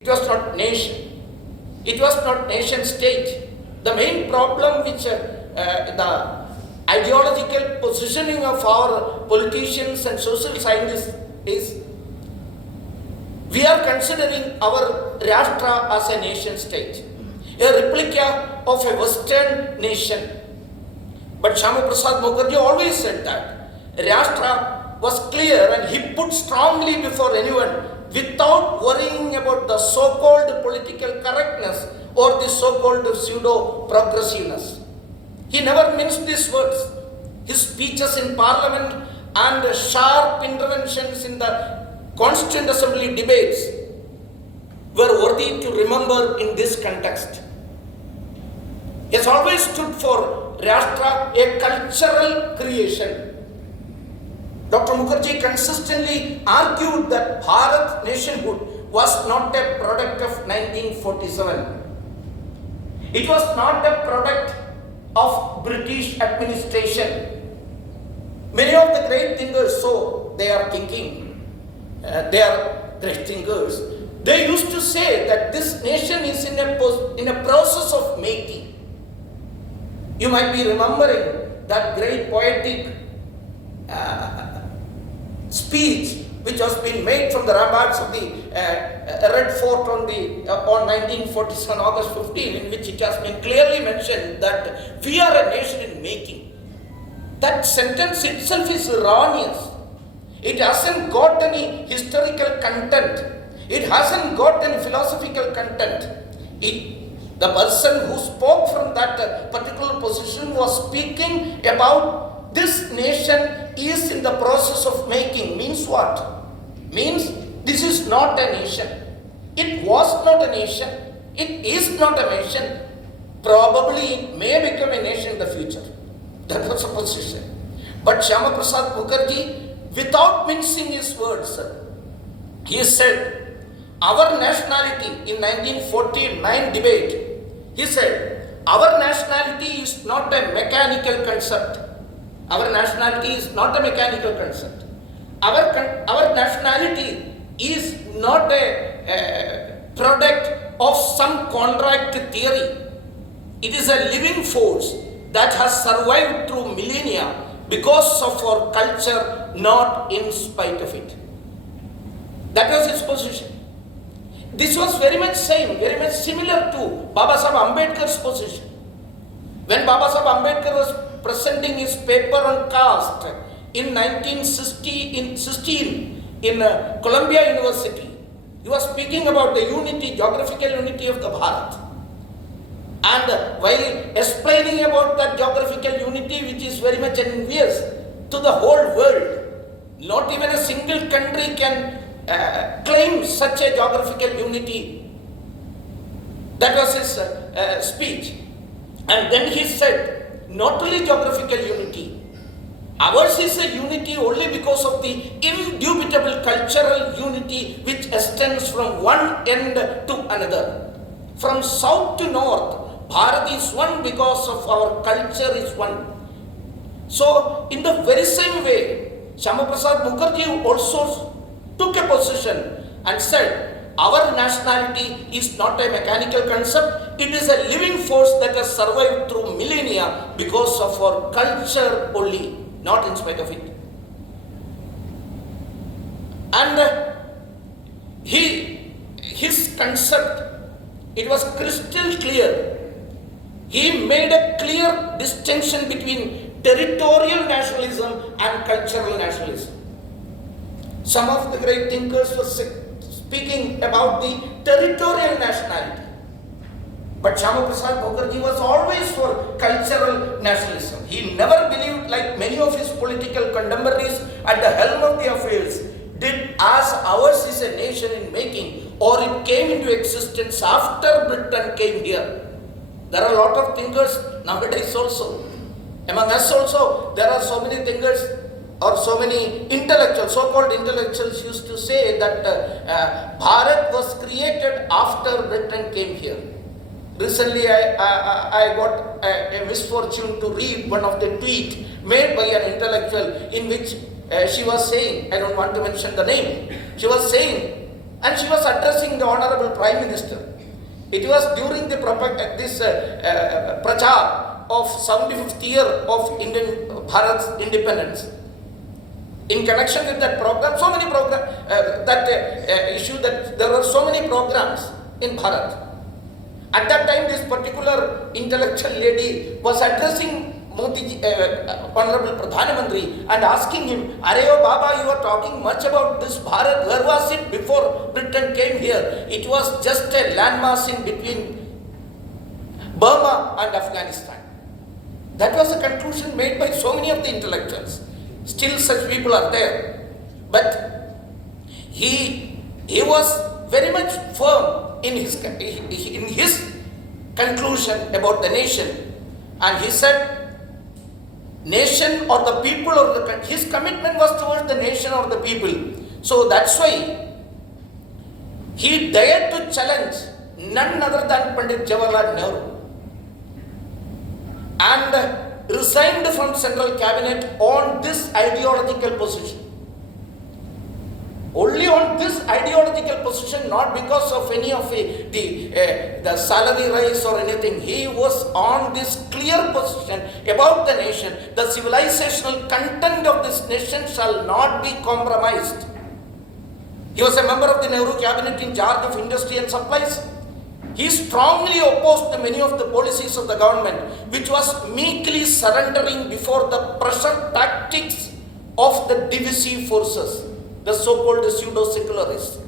It was not nation. It was not nation state. The main problem which the ideological positioning of our politicians and social scientists is, we are considering our Rashtra as a nation state, a replica of a Western nation. But Syamaprasad Mookerjee always said that Rashtra was clear, and he put strongly before anyone without worrying about the so-called political correctness or the so-called pseudo-progressiveness. He never minced these words. His speeches in Parliament and sharp interventions in the Constituent Assembly debates were worthy to remember in this context. He has always stood for Rashtra, a cultural creation. Dr. Mookerjee consistently argued that Bharat nationhood was not a product of 1947. It was not a product of British administration. Many of the great thinkers, so they are thinking, they are great thinkers. They used to say that this nation is in a process of making. You might be remembering that great poetic speech which has been made from the ramparts of the Red Fort on 1947 August 15, in which it has been clearly mentioned that we are a nation in making. That sentence itself is erroneous. It hasn't got any historical content. It hasn't got any philosophical content. The person who spoke from that particular position was speaking about this nation is in the process of making. Means what? Means this is not a nation. It was not a nation. It is not a nation. Probably it may become a nation in the future. That was a position. But Syamaprasad Mookerjee, without mincing his words, he said, our nationality in 1949 debate, he said, our nationality is not a mechanical concept. Our nationality is not a mechanical concept. Our nationality is not a product of some contract theory. It is a living force that has survived through millennia because of our culture, not in spite of it. That was his position. This was very much similar to Baba Saheb Ambedkar's position. When Baba Saheb Ambedkar was presenting his paper on caste in 1916 in Columbia University, he was speaking about the unity, geographical unity of the Bharat. And while explaining about that geographical unity, which is very much envious to the whole world, not even a single country can claim such a geographical unity. That was his speech. And then he said, not only geographical unity, ours is a unity only because of the indubitable cultural unity which extends from one end to another. From south to north, Bharat is one because of our culture is one. So, in the very same way, Syamaprasad Mookerjee also took a position and said, our nationality is not a mechanical concept, it is a living force that has survived through millennia because of our culture only, not in spite of it. And his concept, it was crystal clear. He made a clear distinction between territorial nationalism and cultural nationalism. Some of the great thinkers were speaking about the territorial nationality. But Syamaprasad Mookerjee was always for cultural nationalism. He never believed, like many of his political contemporaries at the helm of the affairs, did as ours is a nation in making, or it came into existence after Britain came here. There are a lot of thinkers nowadays also. Among us also, there are so many thinkers or so many intellectuals, so-called intellectuals used to say that Bharat was created after Britain came here. Recently, I got a misfortune to read one of the tweet made by an intellectual in which she was saying, I don't want to mention the name, she was saying, and she was addressing the Honorable Prime Minister. It was during the this prachar of 75th year of Indian Bharat's independence. In connection with that program, so many programs, issue that there were so many programs in Bharat. At that time, this particular intellectual lady was addressing Modi, Honorable Pradhan Mantri, and asking him, Areo Baba, you are talking much about this Bharat. Where was it before Britain came here? It was just a landmassing between Burma and Afghanistan. That was the conclusion made by so many of the intellectuals. Still such people are there. But he was very much firm in his conclusion about the nation. And he said, nation or the people or his commitment was towards the nation or the people. So that's why he dared to challenge none other than Pandit Jawaharlal Nehru and resigned from central cabinet on this ideological position. Only on this ideological position, not because of any of the salary rise or anything. He was on this clear position about the nation. The civilizational content of this nation shall not be compromised. He was a member of the Nehru cabinet in charge of industry and supplies. He strongly opposed many of the policies of the government, which was meekly surrendering before the pressure tactics of the divisive forces, the so-called pseudo-secularists.